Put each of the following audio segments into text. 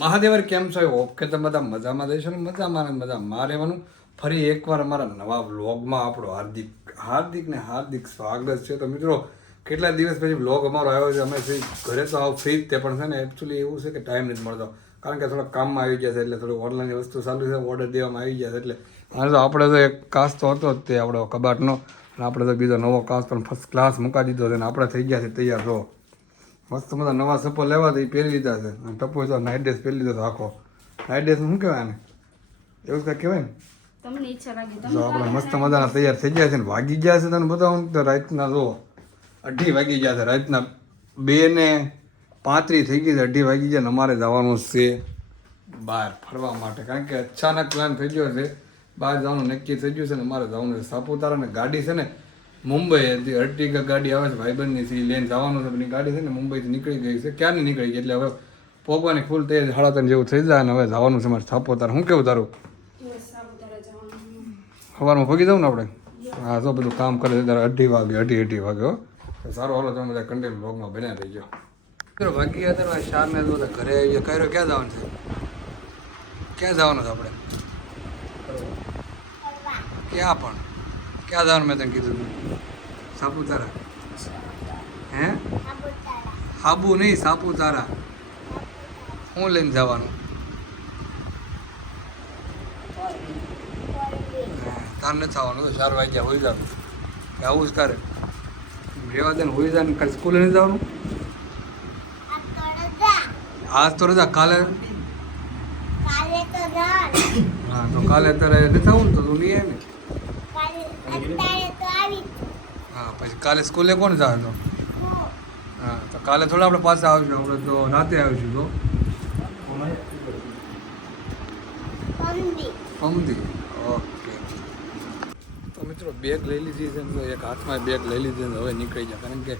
મહાદેવર કેમ છો? ઓકે, તમે બધા મજામાં જઈશો ને? મજામાં ને મજામાં રહેવાનું. ફરી એકવાર અમારા નવા વ્લોગમાં આપણો હાર્દિક સ્વાગત છે. તો મિત્રો, કેટલા દિવસ પછી વ્લોગ અમારો આવ્યો છે. અમે ઘરે તો આવું ફ્રી જ તે પણ છે ને એકચ્યુઅલી એવું છે કે ટાઈમ નથી મળતો, કારણ કે થોડા કામમાં આવી ગયા છે, એટલે થોડું ઓનલાઈન વસ્તુ ચાલુ છે, ઓર્ડર દેવામાં આવી ગયા છે. એટલે અને તો આપણે તો એક કાચ તો હતો જ તે આપણો કબાટનો, અને આપણે તો બીજો નવો કાચ પણ ફર્સ્ટ ક્લાસ મૂકી દીધો છે, અને આપણે થઈ ગયા છે તૈયાર. જો મસ્ત બધા નવા ચપ્પલ લેવા તો એ પહેરી લીધા છે, અને ટપ્પુ તો નાઇટ ડ્રેસ પહેરી લીધો હતો આખો. નાઇટ ડ્રેસ શું કહેવાય ને, એવું કંઈ કહેવાય ને. તમને ઈચ્છા લાગી તો આપણે મસ્ત મજાના તૈયાર થઈ ગયા છે ને વાગી ગયા છે. તને બતાવું તો રાતના જો 2:30 વાગી ગયા છે, રાતના 2:35 થઈ ગઈ છે, 2:30 વાગી ગયા. અમારે જવાનું છે બહાર ફરવા માટે, કારણ કે અચાનક પ્લાન થઈ ગયો છે, બહાર જવાનું નક્કી થઈ ગયું છે. ને અમારે જવાનું છે સાપુતારા. ને ગાડી છે ને મુંબઈ અર્ટિગા ગાડી આવે છે ભાઈબંધની, એ લઈને જવાનું છે. પણ એ ગાડી છે ને મુંબઈથી નીકળી ગઈ છે, ક્યારની નીકળી ગઈ, એટલે હવે પોગવાની ફૂલ તૈયારી 3:30 જેવું થઈ જાય. અને હવે જવાનું છે મારે સાપુતારા. શું કેવું તારું? સવારમાં ભોગી દઉં ને આપણે? હા, તો બધું કામ કરે ત્યારે 2:30 વાગે હો. સારું, હાલો તમે બધા કન્ટેન્ટ બ્લોગમાં બન્યા રહી ગયો. મિત્રો વાગી ગયા હતા 4 ને બધા ઘરે આવી ગયા. કર્યો ક્યાં જવાનું છે? ક્યાં જવાનું છે આપણે? ક્યાં પણ ક્યાં જવાનું મેં તને કીધું હતું? સાપુતારા. હે? હાબુ નહીં, સાપુતારા. શું લઈને જવાનું? તાર નથી આવવાનું? 4 વાગ્યા હોઈ જવાનું. આવું જ કરે રેવા દે ને, હોઈ જાય ને. કાલે સ્કૂલે નથી જવાનું? આજ તો રજા, કાલે હા, તો કાલે અત્યારે નથી આવું ને, તો તું નહીં આવે ને. હા, પછી કાલે સ્કૂલે કોણ જાય તો? હા, તો કાલે થોડા આપણે પાછા આવીશું. આપણે તો રાતે આવીશું. તો સમજી. ઓકે, તો મિત્રો બેગ લઈ લીધી છે, તો એક હાથમાં બેગ લઈ લીધી છે. હવે નીકળી જાય, કારણ કે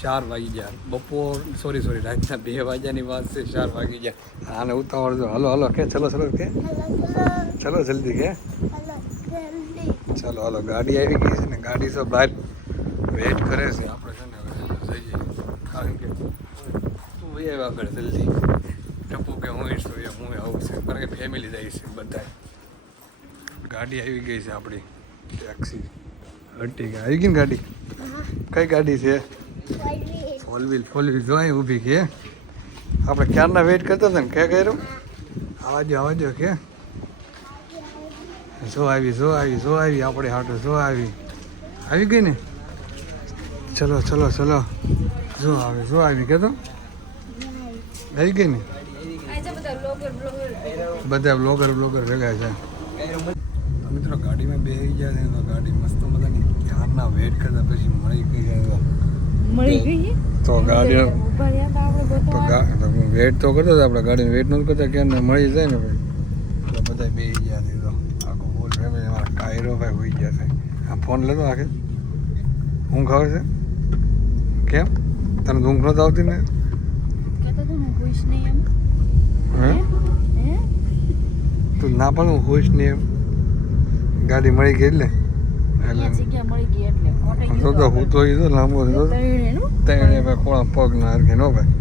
4 વાગી ગયા. બપોર સોરી રાતના 2 વાગ્યાની વાત છે, 4 વાગી ગયા. આને ઉતાવળ જો. હલો કે ચલો કે ચલો જલ્દી કે ચલો. હલો, ગાડી આવી ગઈ છે ને, ગાડી તો બહાર વેઇટ કરે છે. આપણે છે ને જઈએ, કારણ કે તું ભાઈ આવ્યા આગળ જલ્દી. ટપ્પુ કે હું આવું છે, કારણ કે ફેમિલી જાય છે બધા. ગાડી આવી ગઈ છે આપણી ટેક્સી અર્ટિગા આવી ગઈ ને. ગાડી કઈ ગાડી છે? ફોર વ્હીલ જો અહીં ઊભી કે આપણે ક્યારના વેઇટ કરતા હતા ને. ક્યાં કર્યું? આવજો કે જો આવી આપણે હાટો જો આવી ગઈ ને. ચલો જો આવી કે તો આવી ગઈ ને. બધા બ્લોગર ભેગા છે. મિત્રો ગાડીમાં બેસી ગયા છે, તો ગાડી મસ્ત મજાની ક્યારના વેઇટ કરતા પછી મળી ગઈ તો ગાડી વેઇટ તો કરતા હતા. આપણે ગાડીને વેઇટ નથી કરતા, ક્યાં મળી જાય ને ભાઈ. તો બધા બેસી ગયા છે. તો આખું ફૂલ ફેમિલી અમારા કાયરો ભાઈ હોઈ ગયા છે. આ ફોન લેતો આખે ઊંઘ આવે છે. કેમ તને ઊંઘ નથી આવતી ને? તું ના પણ હું ખુશ નહીં એમ. ગાડી મળી ગઈ એટલે તો હું તો એ તો લાંબો ત્રણે કોળા પગ ના હરખે નો ભાઈ.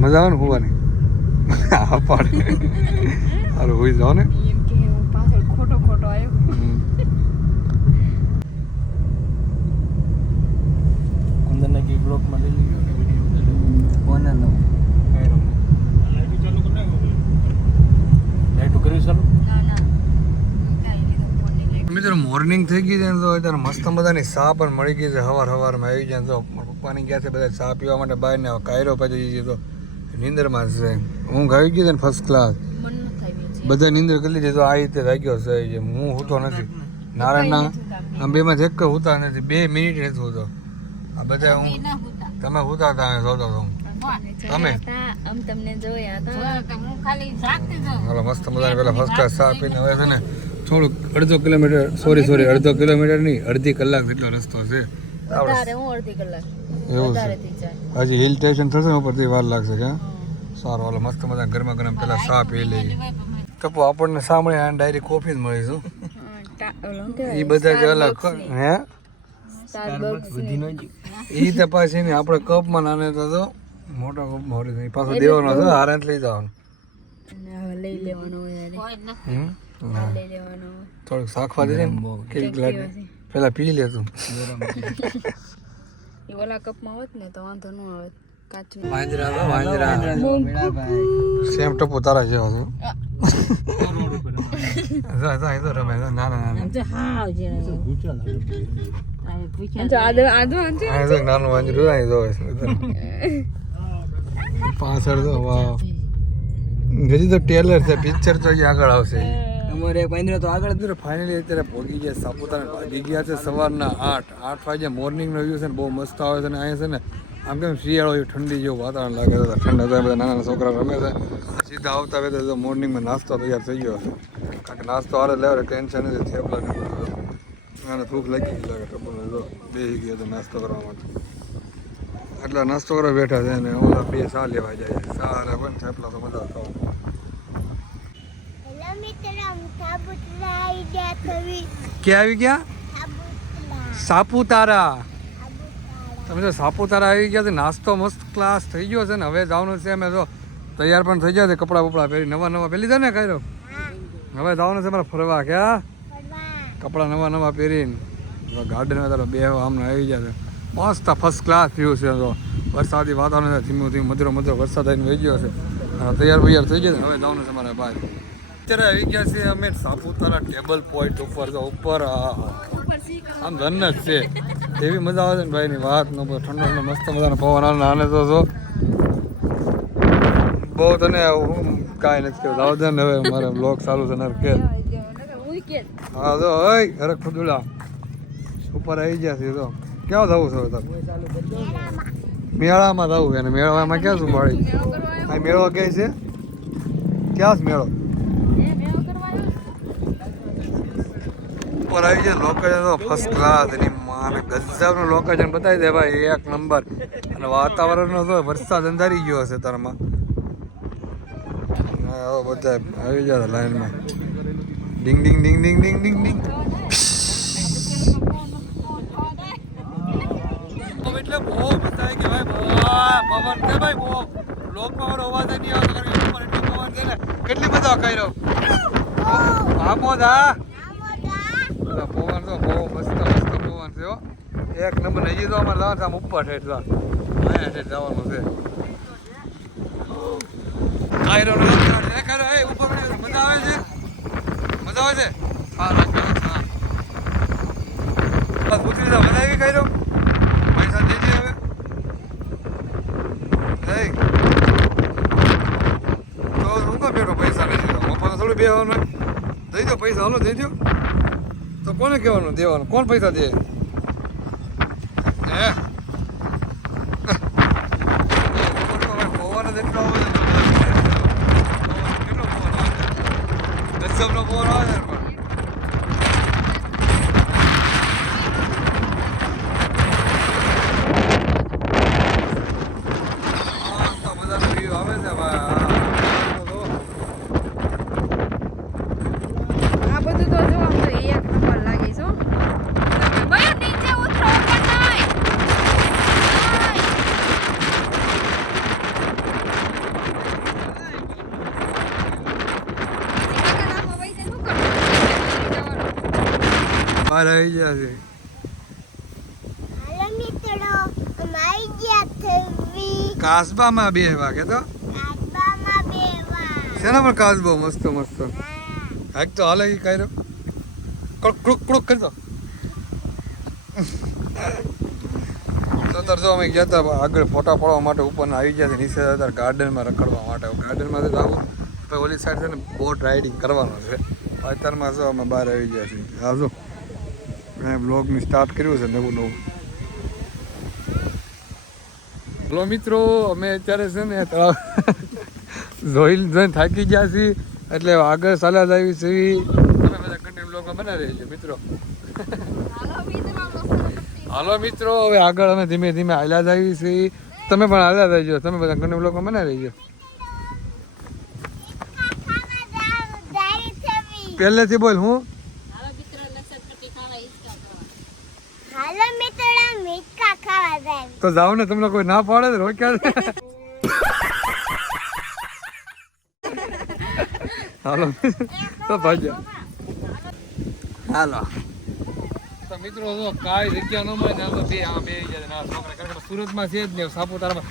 મજા આવે ને હોવાની? હા પાડે હારું હોઈ જાઓ ને. ખોટો આવ્યો. અંદરના કે બ્લોકમાં લઈ લીધો ને વિડીયો કોને નો લાઈટ કર્યું ચાલુ. મિત્રો મોર્નિંગ થઈ ગઈ છે ને, તો અત્યારે મસ્ત મજાની ચા પણ મળી ગઈ છે. સવારમાં આવી જાય તો પપ્પાની ગયા છે બધા ચા પીવા માટે બહાર ને. કાયરો પછી જઈએ તો નીંદરમાં છે. ઊંઘ આવી ગઈ છે ને ફર્સ્ટ ક્લાસ. બધા નીંદર કરી લીધી. તો આ રીતે જાગ્યો છે. હું હોતો નથી. નારાયણના આમ બેમાં એક હોતા નથી, 2 મિનિટ નથી હોતો. આ બધા હું તમે હોતા હતા જોતો હતો તમે. હાલો મસ્ત મજાની પેલા ફર્સ્ટ ક્લાસ ચા પીને હવે છે ને થોડુંક અડધો કિલોમીટર નહીં, અડધી કલાક જેટલો રસ્તો છે. એવું છે. હજી હિલ સ્ટેશન થશે ને ઉપરથી વાર લાગશે. ક્યાં સારું. હાલો મસ્ત મજા ગરમા ગરમ પેલા ચા પી લઈએ. ટપ્પુ આપણને સાંભળે આ ડાયરેક્ટ કોફી જ મળીશું. એ બધા જ અલગ હે ઈ તો પાછી ને આપણે કપમાં નાને તો મોટા કપમાં હોરી પાછો દેવાનો છે હારે લઈ જવાનો લઈ લેવાનો હોય લઈ લેવાનો થોડુંક શાખવા દે ને કેવી લાગે પેલા પી લે તું એ ઓલા કપમાં હોત ને તો વાંધો ન આવે કાચનું વાંજરા સેમ ટપો તારા જેવો છે જા તો રમે ના ના નાનું વાંજરું અહીં જો પાછળ તો વાહ હજી તો ટેલર છે પિક્ચર તો આગળ આવશે અમારે એક વાંદરા તો આગળ અત્યારે ફાઇનલી અત્યારે પહોંચી ગયા સાપુતારા ભાગી ગયા છે સવારના 8 વાગે મોર્નિંગનો વ્યૂ છે ને બહુ મસ્ત આવે છે ને અહીંયા છે ને આમ કેમ શિયાળો જેવું ઠંડી જેવું વાતાવરણ લાગે છે ઠંડા થાય બધા નાના છોકરા રમે છે સીધા આવતા આવે તો મોર્નિંગમાં નાસ્તો તૈયાર થઈ ગયો છે કારણ કે નાસ્તો હારે લેવા ટેન્શન નથી થેપલા ને બધું અને ભૂખ લાગી ગઈ લાગે ટપુને જો બેસી ગયો તો નાસ્તો કરવા માટે એટલે નાસ્તો કરવા બેઠા છે ને ઓલા 2 સા લેવા જાય સારા પણ થેપલા તો મજા ખાવા ક્યાં આવી ગયા સાપુતારા તમે જો સાપુતારા આવી ગયા છે નાસ્તો મસ્ત ક્લાસ થઈ ગયો છે ને હવે જવાનું છે અમે જો તૈયાર પણ થઈ ગયા છે કપડાં બપડા પહેરી નવા પહેરી જાય ને કાંઈ હવે જવાનું છે મારે ફરવા ક્યાં કપડાં નવા પહેરીને ગાર્ડનમાં તારો બે આમને આવી ગયા છે મસ્ત ફર્સ્ટ ક્લાસ વ્યૂ છે તો વરસાદી વાતાવરણ છે ધીમું મધુરો વરસાદ આવીને વહી ગયો છે તૈયાર થઈ ગયા છે હવે જવાનું છે મારે બહાર અત્યારે આવી ગયા છે અમે સાપુતારા ટેબલ પોઈન્ટ ઉપર આમ જન્નત છે એવી મજા આવે છે ને ભાઈની વાત ન ઠંડો મસ્ત મજાનો પવન આવે આને તો જો બહુ તને હું કાંઈ નથી કહ્યું જાવ દે ને હવે મારે બ્લોગ ચાલુ છે ને કે હા જો ઓય ઘરે ખુદુલા ઉપર આવી ગયા છે તો ક્યાં જવું છે તારે મેળામાં જવું એને મેળામાં ક્યાં શું પાડી આ મેળો ક્યાંય છે ક્યાં છે મેળો ઉપર આવી જાય લોકેશન તો ફર્સ્ટ ક્લાસ એની માને ગજબનું લોકેશન બતાવી દે ભાઈ 1 નંબર અને વાતાવરણનો તો વરસાદ અંધારી ગયો હશે તારમાં બધા આવી જાય લાઈનમાં ડિંગ ડિંગ ડિંગ ડિંગ ડિંગ ડિંગ ડિંગ એટલે બહુ મજા આવી કે ભાઈ પવન છે ભાઈ બહુ લોકમાં મારો અવાજ નહીં આવતો કારણ કે ઉપર એટલો પવન છે ને કેટલી મજા કર્યો આમોદા પવન તો બહુ મસ્ત પવન છે હો 1 નંબર હજી તો અમારે જવાનું આમ ઉપર છે એટલે અહીંયા છે જવાનું છે કાયરો ઉપર મજા આવે છે હા બસ ઉતરી જા મજા આવી કાયરો પૈસા દેજે હવે તો હું તો બેઠો પૈસા નથી તો મફત થોડું બેવાનું દઈ દો પૈસા હાલો દઈ દો તો કોને કહેવાનું દેવાનું કોણ પૈસા દે હે પવન જ એટલો આવે કેટલો પવન આવે ગજબનો પવન આવે પણ આવી જશે કાસબામાં બે વાગે તો શેના પણ કાસબો મસ્ત હાક તો હાલે ઈ કાયરો ક્રુક ક્રુક કરતો તો જો અમે ગયા હતા આગળ ફોટા પાડવા માટે ઉપર આવી ગયા છે નીચે અત્યારે ગાર્ડનમાં રખડવા માટે ગાર્ડનમાં તો જવું પછી ઓલી સાઈડ છે ને બોટ રાઇડિંગ કરવાનું છે અત્યારમાં જો અમે બહાર આવી ગયા છીએ હા જો મેં બ્લોગની સ્ટાર્ટ કર્યું છે નવું બોલો મિત્રો અમે અત્યારે છે ને તળાવ જોઈને થાકી ગયા છીએ એટલે આગળ ચાલ્યા જ આવી છીએ તમે બધા કન્ટિન્યુ બ્લોગમાં બનાવી રહેજો મિત્રો હાલો મિત્રો હવે આગળ અમે ધીમે ધીમે હાલ્યા જ આવી છીએ તમે પણ હાલ્યા જજો તમે બધા કન્ટિન્યુ બ્લોગમાં બનાવી રહેજો પહેલેથી બોલ હું હાલો મિત્રો મીઠા ખાવા તો જાઓ ને, તમને કોઈ ના પાડે તો રોક્યા છે. હાલો તો ભાગ્યા. હાલો તો મિત્રો જો કાંઈ જગ્યા ન મળે ને હાલો બે આ બે જાય ના છોકરા કારણ કે સુરતમાં છે જ ને સાપુતારામાં.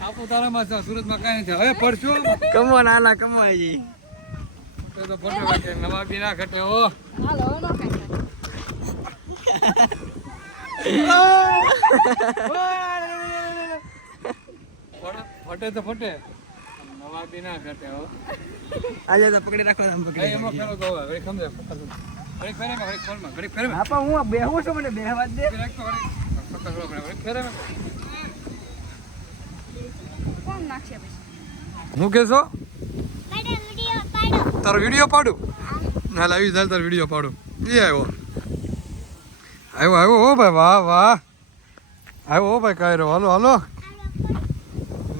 સાપુતારામાં છે, સુરતમાં કાંઈ નથી. હવે પડશો કમવા નાના કમાઈ તો ફોટો વાગે નવા બી ના ઘટે. ઓ હાલો નો ખાઈ ફટે તો ફટે, નવા બી ના ઘટે. હો આજે તો પકડી રાખો આમ પકડી એમાં ફેરો તો હવે ઘડી ખમજે ઘડી ફેરે ઘડી ખોલમાં ઘડી ફેરે આપા હું બેહું છું મને બેહવા દે કોણ નાખશે પછી હું કેશો તારો વિડીયો પાડું ના લાવી ચાલ તારો વિડીયો પાડું. એ આવ્યો આવ્યો આવ્યો હો ભાઈ, વાહ વાહ આવ્યો હો ભાઈ. કાંઈ હાલો હાલો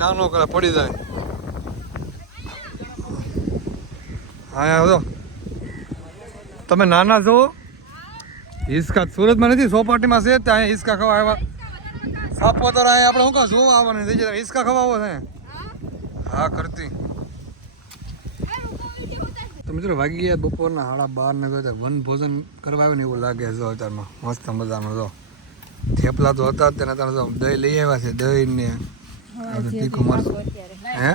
ના નો કરે પડી જાય. હા આવજો તમે નાના છો. હિસકા સુરતમાં નથી, સોપાટીમાં છે ત્યાં હિસકા ખાવા આવ્યા. સાપોતારા આપણે શું કહો જોવા આવવાનું થઈ જાય. હિસકા ખાવા આવો છે. હા કરતી તો મિત્રો વાગી ગયા બપોરના 12:30 ને તો વન ભોજન કરવા આવ્યું ને એવું લાગે છે. અત્યારમાં મસ્ત મજાનો તો થેપલા તો હતા જ તેને અત્યારે તો દહીં લઈ આવ્યા છે. દહીં ને તીખું મરચું હે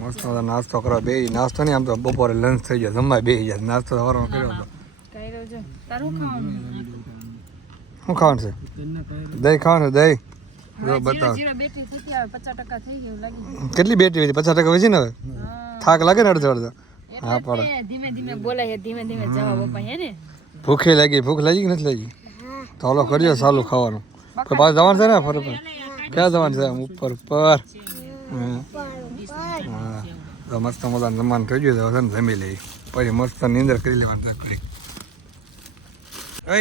મસ્ત મજા નાસ્તો કરવા બે નાસ્તો નહીં આમ તો બપોરે લંચ થઈ જાય, જમવા બે જાય. નાસ્તો સવારમાં કર્યો હતો. શું ખાવાનું છે? દહીં ખાવાનું છે. દહીં જો બતાવો બેટરી થતી આવે 50% થઈ ગયું લાગી. કેટલી બેટરી હતી? 50% વેચી ને હવે થાક લાગે ને અડધો અડધો. હા પડે ધીમે ધીમે બોલાય, ધીમે ધીમે જવા પપ્પા હે ને. ભૂખે લાગી. ભૂખ લાગી કે નથી લાગી? તો હાલો કરજો ચાલુ ખાવાનું. કોઈ પાછું જવાનું છે ને ફર ક્યાં જવાનું છે? ઉપર પર હા તો મસ્ત મજાનું જમવાનું થઈ ગયું છે. ને જમી લઈ પછી મસ્ત નીંદર કરી લેવાનું છે. કરી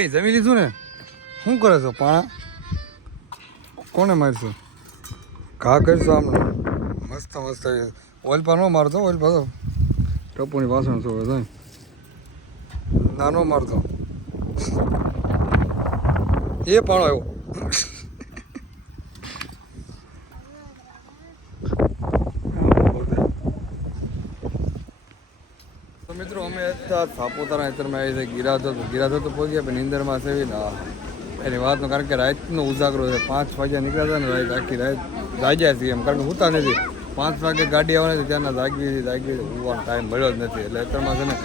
એ જમી લીધું ને? શું કરે છો? પાણા કોને મારશું? ઘા કરશો આમ મસ્ત મસ્ત. ઓઇલ પા ન મારતો, ઓઇલ પા તો ટપુની વાસણ છો હોય ના નો મારતો. એ પાણો આવ્યો. તો મિત્રો અમે સાપુતારા ખેતરમાં આવી છે. ગિરાધર તો પહોંચ્યા પણ નીંદરમાં છે ને એની વાતનો કારણ કે રાતનો ઉજાગરો છે. 5 વાગ્યા નીકળ્યા હતા ને રાત આખી રાત જાગ્યા છીએ એમ, કારણ કે હોતા નથી. 5 વાગે ગાડી આવવાની હતી ત્યાંના જાગી હોવાનો ટાઈમ મળ્યો જ નથી. એટલે અત્યારમાં છે ને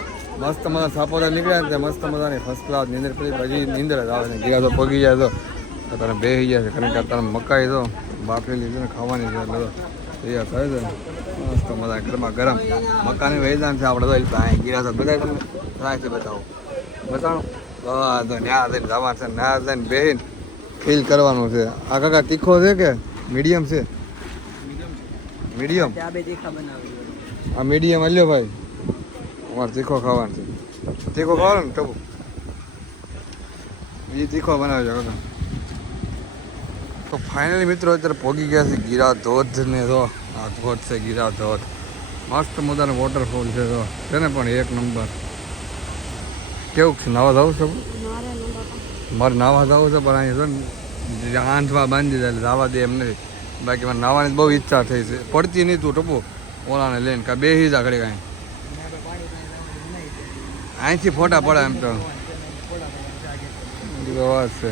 મસ્ત મજા સાપોતારા નીકળ્યા ને ત્યાં મસ્ત મજાની ફર્સ્ટ ક્લાસ નીંદર પછી પછી નીંદર જ આવે છે. ગિરાધર પગી જાય તો અત્યારે બેસી જાય છે, કારણ કે અત્યારે મકાઈ તો બાફેલી છે ને ખાવાની છે. એટલે તૈયાર થાય છે મસ્ત મજા ગરમા ગરમ મકાની વેચાણ છે. આપણે તો ગિરાધર બધા તમને થાય છે. બતાવો બતાવો તો ન્યા જઈને જવાનું છે. ન્યા જઈને બેહીને ફીલ કરવાનું છે. આ કાકા તીખો છે કે મીડિયમ છે? મીડિયમ. આ મીડિયમ હલ્યો ભાઈ. અમારે તીખો ખાવાનું છે. તીખો ખાવાનું ને ટબુ એ તીખો બનાવજો કાકા. તો ફાઇનલી મિત્રો અત્યારે પહોંચી ગયા છે ગિરા ધોધ ને. તો આ ધોધ છે ગિરા ધોધ. મસ્ત મજાનો વોટરફોલ છે. તો છે ને પણ એક નંબર. કેવું છે? નાવા જવું છે? મારે નાવા જવું છે પણ અહીં છે ને આંધવા બાંધી જાય એટલે જવા દે એમ નથી. બાકી મને નાવાની બહુ ઈચ્છા થઈ છે. પડતી નહીં તું ટપુ ઓલાને લઈને કાં બેસી જા ઘડી કાંઈ. અહીંથી ફોટા પડે એમ તો વાત છે.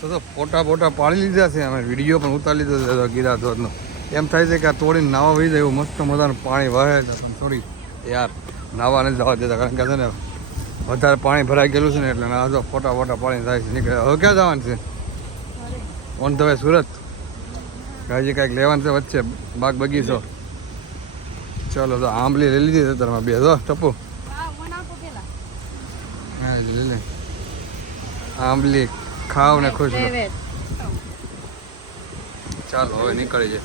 તો ફોટા પાડી લીધા છે અમે, વિડીયો પણ ઉતારી લીધો છે ગિરા ધોધનો. એમ થાય છે કે આ તોડીને નાવા વહી જાય એવું મસ્ત મજાનું પાણી વહે છે. પણ થોડી યાર નાવા નથી જવા દેતા, કારણ કે છે ને વધારે પાણી ભરાઈ ગયેલું છે ને એટલે આ જો ફોટા પાડીને જાય છે. નીકળે હવે ક્યાં જવાનું છે? On the way Surat. હજી કાંઈક લેવાનું છે વચ્ચે બાગ બગીચો. ચાલો તો આંબલી લઈ લીધી અત્યારમાં બે જો ટપુ. હા લઈ લે આંબલી ખાવ ને ખુશ રહો. ચાલો હવે નીકળી જાય.